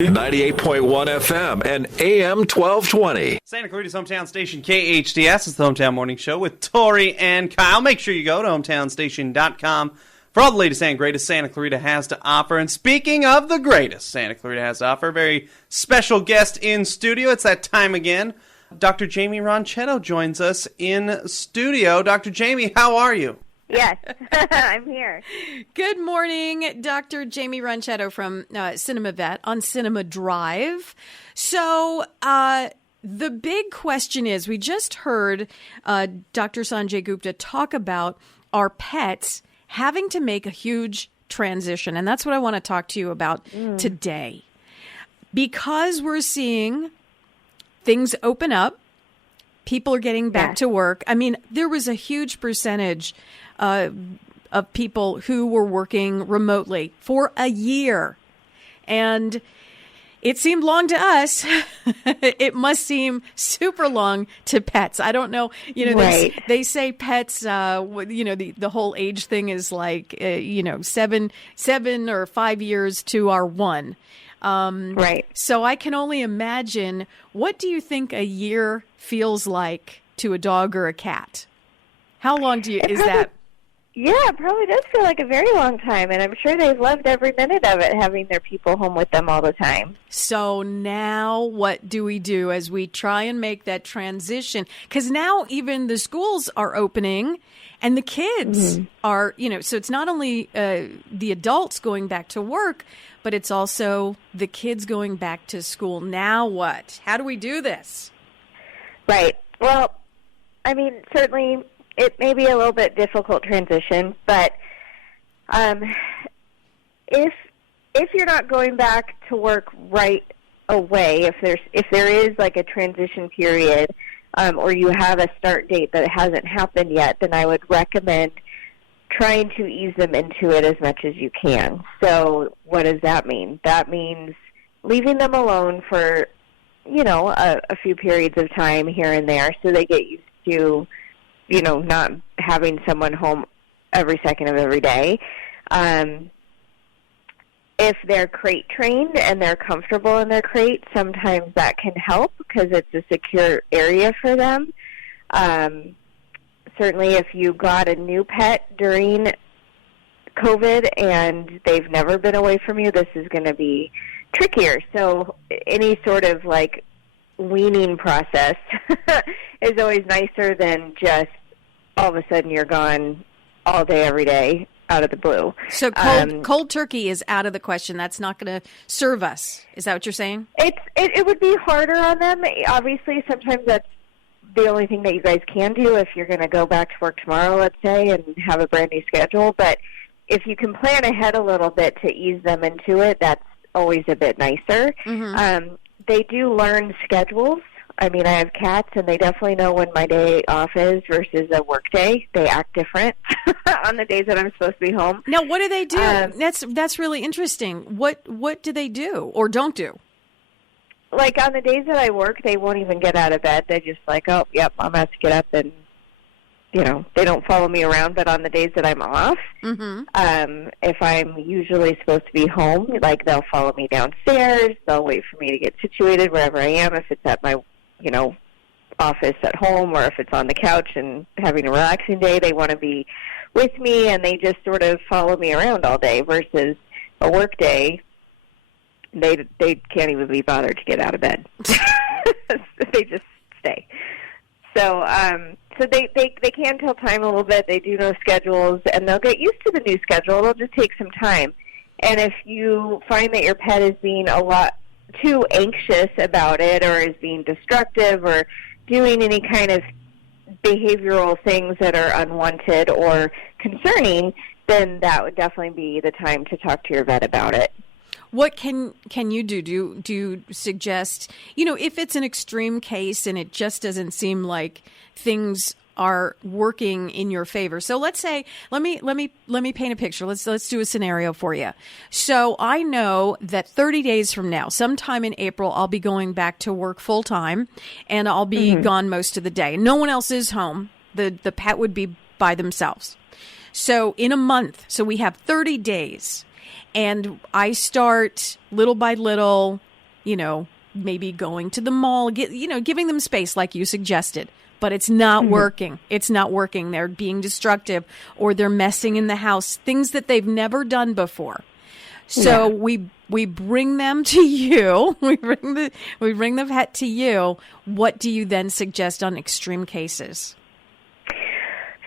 98.1 FM and AM 1220. Santa Clarita's hometown station, KHTS. It's the Hometown Morning Show with Tori and Kyle. Make sure you go to hometownstation.com for all the latest and greatest Santa Clarita has to offer. And speaking of the greatest Santa Clarita has to offer, a very special guest in studio. It's that time again. Dr. Jamie Ronchetto joins us in studio. Dr. Jamie, how are you? Yes, I'm here. Good morning, Dr. Jamie Ronchetto from Cinema Vet on Cinema Drive. So the big question is, we just heard Dr. Sanjay Gupta talk about our pets having to make a huge transition, and that's what I want to talk to you about today. Because we're seeing things open up, people are getting back to work. I mean, there was a huge percentage of people who were working remotely for a year. And it seemed long to us. It must seem super long to pets. I don't know. You know, Right. they say pets, the whole age thing is like, 7 or 5 years to our one. Right. So I can only imagine, what do you think a year feels like to a dog or a cat? How long is that? Yeah, it probably does feel like a very long time, and I'm sure they've loved every minute of it, having their people home with them all the time. So now what do we do as we try and make that transition? Because now even the schools are opening and the kids are, so it's not only the adults going back to work, but it's also the kids going back to school. Now what? How do we do this? Right. Well, I mean, certainly it may be a little bit difficult transition, but if you're not going back to work right away, if there is like a transition period, or you have a start date that hasn't happened yet, then I would recommend trying to ease them into it as much as you can. So what does that mean? That means leaving them alone for, a few periods of time here and there so they get used to, not having someone home every second of every day. If they're crate trained and they're comfortable in their crate, sometimes that can help because it's a secure area for them. Certainly if you got a new pet during COVID and they've never been away from you, this is going to be trickier. So any sort of like weaning process is always nicer than just all of a sudden you're gone all day, every day, out of the blue. So cold turkey is out of the question. That's not going to serve us. Is that what you're saying? It would be harder on them. Obviously, sometimes that's the only thing that you guys can do if you're going to go back to work tomorrow, let's say, and have a brand new schedule. But if you can plan ahead a little bit to ease them into it, that's always a bit nicer. They do learn schedules. I mean, I have cats, and they definitely know when my day off is versus a work day. They act different on the days that I'm supposed to be home. Now, what do they do? That's really interesting. What do they do or don't do? Like on the days that I work, they won't even get out of bed. They're just like, oh, yep, I'm going to have to get up and, they don't follow me around. But on the days that I'm off, if I'm usually supposed to be home, like they'll follow me downstairs. They'll wait for me to get situated wherever I am, if it's at my, office at home or if it's on the couch and having a relaxing day, they want to be with me and they just sort of follow me around all day versus a work day. They can't even be bothered to get out of bed. They just stay. So they can tell time a little bit. They do know schedules, and they'll get used to the new schedule. It'll just take some time. And if you find that your pet is being a lot too anxious about it or is being destructive or doing any kind of behavioral things that are unwanted or concerning, then that would definitely be the time to talk to your vet about it. What can you do? Do you suggest, if it's an extreme case and it just doesn't seem like things are working in your favor? So let's say, let me paint a picture. Let's do a scenario for you. So I know that 30 days from now, sometime in April, I'll be going back to work full time and I'll be gone most of the day. No one else is home. The pet would be by themselves. So in a month, so we have 30 days. And I start little by little maybe going to the mall, giving them space like you suggested. But it's not working. It's not working. They're being destructive, or they're messing in the house, things that they've never done before. So we bring them to you. We bring the pet to you. What do you then suggest on extreme cases?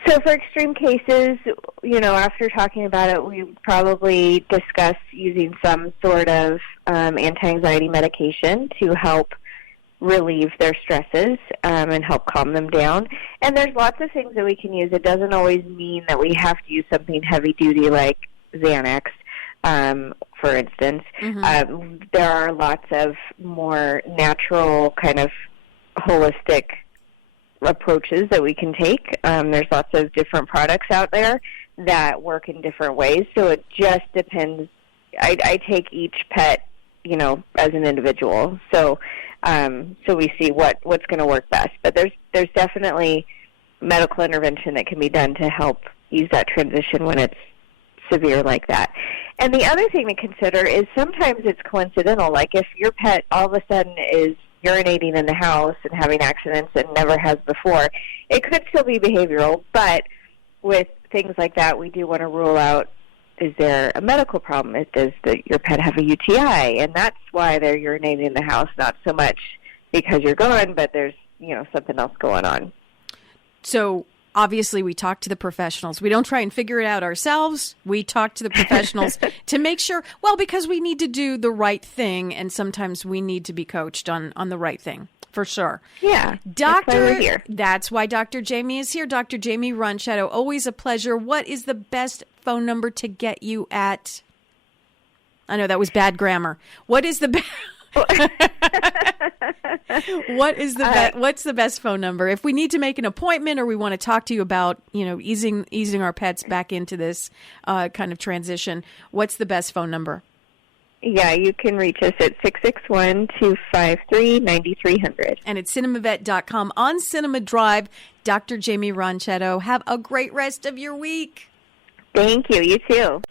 So for extreme cases, after talking about it, we probably discuss using some sort of anti-anxiety medication to help relieve their stresses and help calm them down. And there's lots of things that we can use. It doesn't always mean that we have to use something heavy-duty like Xanax. For instance, there are lots of more natural kind of holistic approaches that we can take. There's lots of different products out there that work in different ways, so it just depends. I take each pet, as an individual. So we see what's going to work best. But there's definitely medical intervention that can be done to help ease that transition when it's severe like that. And the other thing to consider is sometimes it's coincidental. Like if your pet all of a sudden is urinating in the house and having accidents and never has before, it could still be behavioral. But with things like that, we do want to rule out, is there a medical problem? Does your pet have a UTI? And that's why they're urinating in the house, not so much because you're gone, but there's something else going on. So obviously, we talk to the professionals. We don't try and figure it out ourselves. We talk to the professionals to make sure, because we need to do the right thing, and sometimes we need to be coached on the right thing, for sure. Yeah, Doctor, that's why we're here. That's why Dr. Jamie is here. Dr. Jamie Ronchetto, always a pleasure. What is the best phone number to get you at? I know that was bad grammar. What is the best? What's the best phone number if we need to make an appointment or we want to talk to you about easing our pets back into this kind of transition? What's the best phone number? Yeah, you can reach us at 661-253-9300. And it's cinemavet.com on Cinema Drive. Dr. Jamie Ronchetto, have a great rest of your week. Thank you. You too.